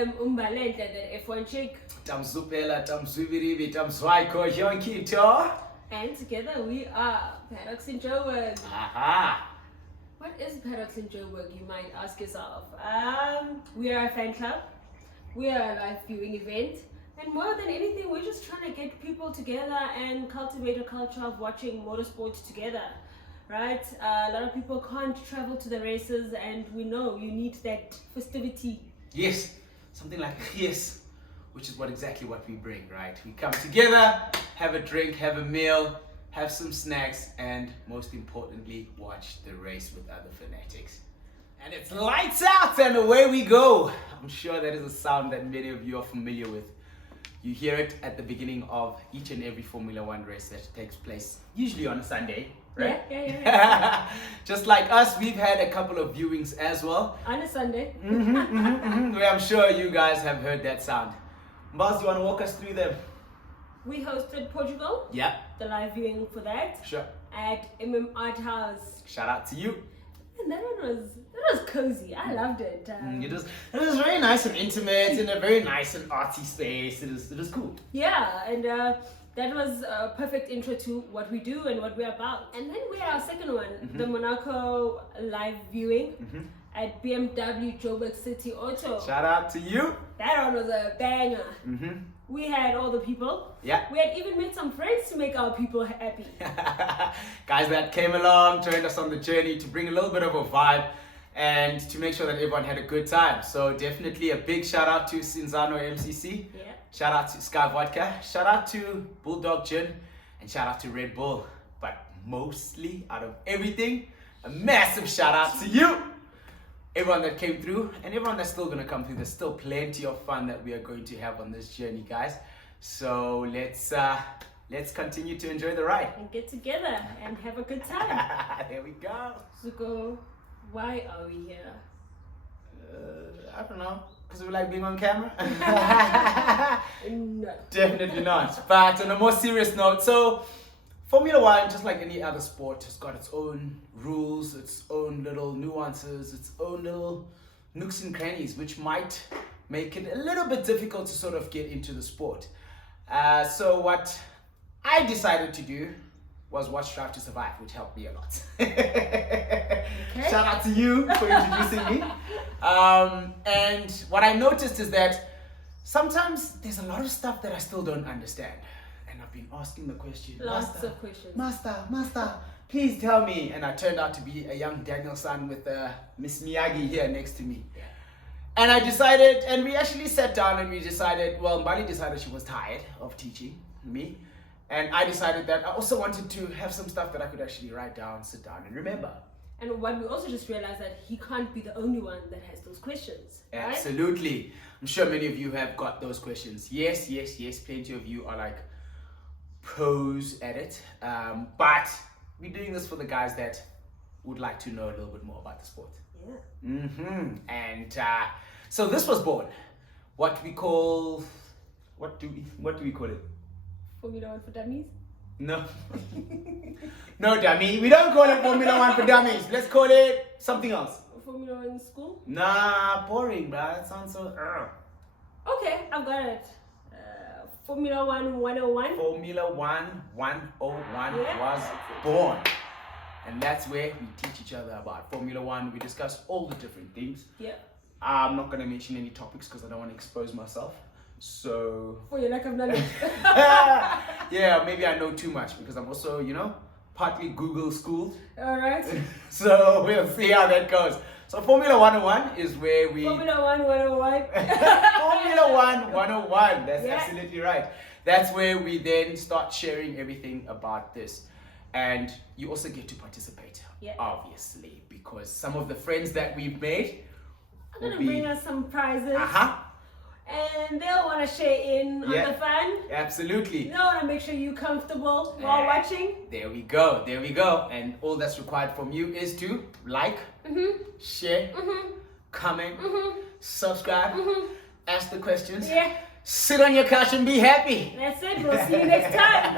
am Umbalenta, the F1 chick. Tamsupela, Tamsubiribi, Tamswaiko, Yonkito. And together we are Paddocks in Joburg. Aha. What is Paddocks in Joburg, you might ask yourself? We are a fan club. We are a live viewing event. And more than anything, we're just trying to get people together and cultivate a culture of watching motorsport together. Right? A lot of people can't travel to the races, and we know you need that festivity. Yes, something like yes, which is exactly what we bring, right? We come together, have a drink, have a meal, have some snacks, and most importantly, watch the race with other fanatics. And it's lights out and away we go. I'm sure that is a sound that many of you are familiar with. You hear it at the beginning of each and every Formula One race that takes place, usually on a Sunday, right? Yeah. Just like us, we've had a couple of viewings as well. On a Sunday. Where I'm sure you guys have heard that sound. Mbaz, do you want to walk us through them? We hosted Portugal. Yeah. The live viewing for that. Sure. At Art House. Shout out to you. And that was cozy. I loved it. It was very nice and intimate in a very nice and artsy space. It was cool. Yeah, and that was a perfect intro to what we do and what we're about. And then we had our second one, the Monaco live viewing at BMW Joburg City Auto. Shout out to you. That one was a banger. We had all the people. Yeah. We had even made some friends to make our people happy. Guys that came along, joined us on the journey to bring a little bit of a vibe and to make sure that everyone had a good time. So definitely a big shout out to Cinzano MCC. Yeah. Shout out to Sky Vodka. Shout out to Bulldog Gin. And shout out to Red Bull. But mostly out of everything, a massive shout out to you. Everyone that came through and everyone that's still going to come through. There's still plenty of fun that we are going to have on this journey, guys. So let's continue to enjoy the ride. And get together and have a good time. There we go. Zuko, why are we here? I don't know. Because we like being on camera? No. Definitely not. But on a more serious note, so Formula One, just like any other sport, has got its own rules, its own little nuances, its own little nooks and crannies, which might make it a little bit difficult to sort of get into the sport. So what I decided to do was watch Drive to Survive, which helped me a lot. Okay. Shout out to you for introducing me. And what I noticed is that sometimes there's a lot of stuff that I still don't understand. And I've been asking the question, Lots of questions. Master, please tell me. And I turned out to be a young Daniel-san with Miss Miyagi here next to me. Yeah. And I decided, and we actually sat down and we decided, well, Mbali decided she was tired of teaching me. And I decided that I also wanted to have some stuff that I could actually write down, sit down and remember. And what we also just realized that he can't be the only one that has those questions. Right? Absolutely. I'm sure many of you have got those questions. Yes. Plenty of you are like pros at it. But we're doing this for the guys that would like to know a little bit more about the sport. Yeah. And so this was born. What do we call it? Formula One for Dummies? No. No, dummy. We don't call it Formula One for dummies. Let's call it something else. Formula One school? Nah, boring, bruh. That sounds so... Okay, I've got it. Formula One 101. Formula One 101 Yeah. was born. And that's where we teach each other about Formula One. We discuss all the different things. Yeah. I'm not going to mention any topics because I don't want to expose myself. So... For your lack of knowledge. Yeah, maybe I know too much because I'm also, partly Google schooled. Alright. So we'll see how that goes. So Formula 101 is where we... Formula One 101. Formula 101. That's Yeah. absolutely right. That's where we then start sharing everything about this. And you also get to participate, Yeah. obviously, because some of the friends that we've made I'm going to bring us some prizes. And they'll want to share in on the fun. Absolutely. They'll want to make sure you're comfortable while watching. There we go. And all that's required from you is to like, share, comment, subscribe, ask the questions, Yeah. sit on your couch and be happy. That's it. We'll see you next time.